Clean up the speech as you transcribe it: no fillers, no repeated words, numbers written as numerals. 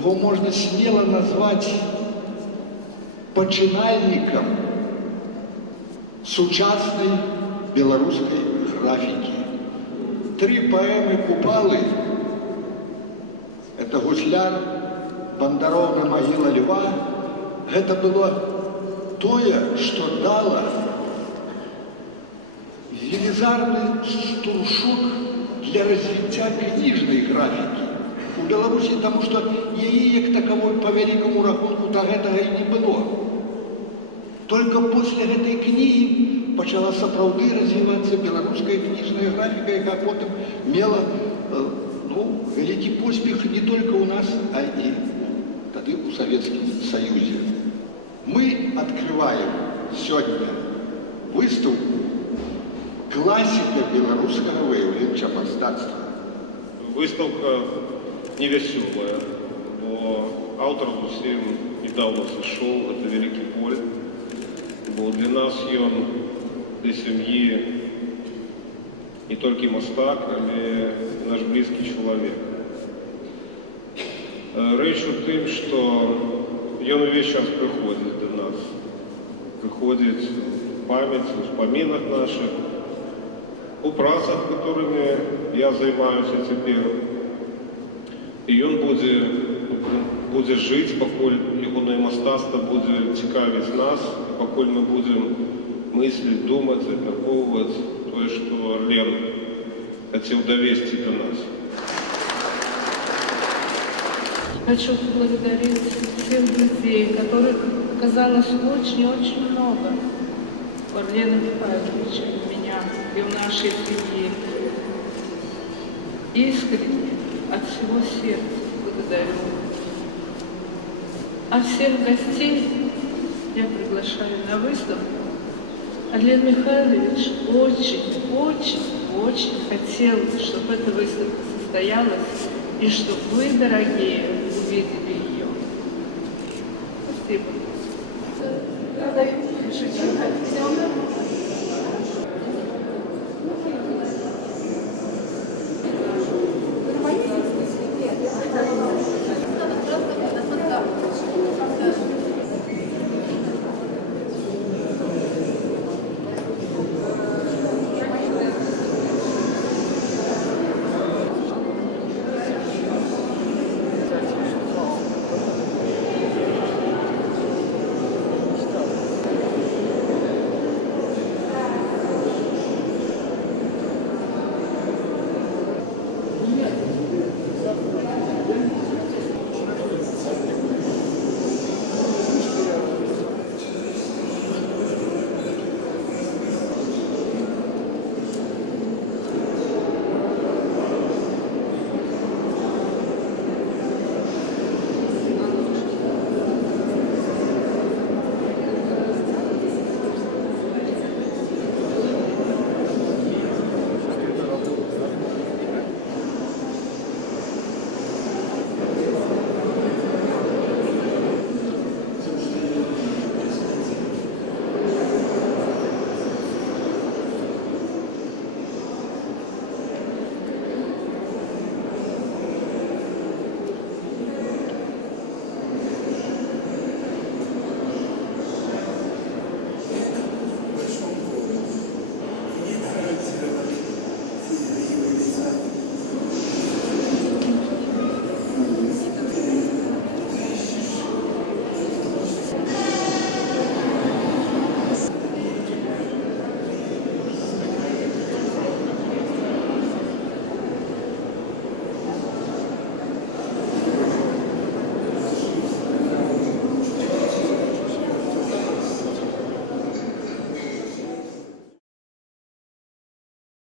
Его можно смело назвать починальником сучасной белорусской графики. 3 поэмы Купалы — это «Гусляр», «Бандаровна могила льва». Это было тое, что дало велізарны штуршок для развіцця кніжнай графікі у Беларусі, таму што яе як таковой по вялікаму рахунку да гэтага і не было. Только после гэтай кнігі пачала сапраўды развівацца беларуская кніжная графіка, якая потым мела вялікі поспех не только у нас, а і тады у Савецкім Саюзе. Мы открываем сегодня выставку классика белорусского воеводчего мастацтва. Выставка невеселая, но автор усім недавно сошел, это Великий Поль. Бо для нас он, для семьи, не только мастак, але наш близкий человек. Речь у тем, что он весь час приходит до нас, приходит в память, в вспоминах наших, у працах, которыми я занимаюсь теперь. И он будет жить, покуль его мастацтво будет цікавить нас, покуль мы будем мыслить, думать, обмерковывать то, что Орлен хотел довести до нас. Хочу поблагодарить всех друзей, которых оказалось очень-очень много. У Орлена Михайловича, у меня и в нашей семье. Искренне, от всего сердца благодарю. А всех гостей я приглашаю на выставку. Орлен Михайлович очень хотел, чтобы эта выставка состоялась, и чтобы вы, дорогие, увидели ее. Спасибо.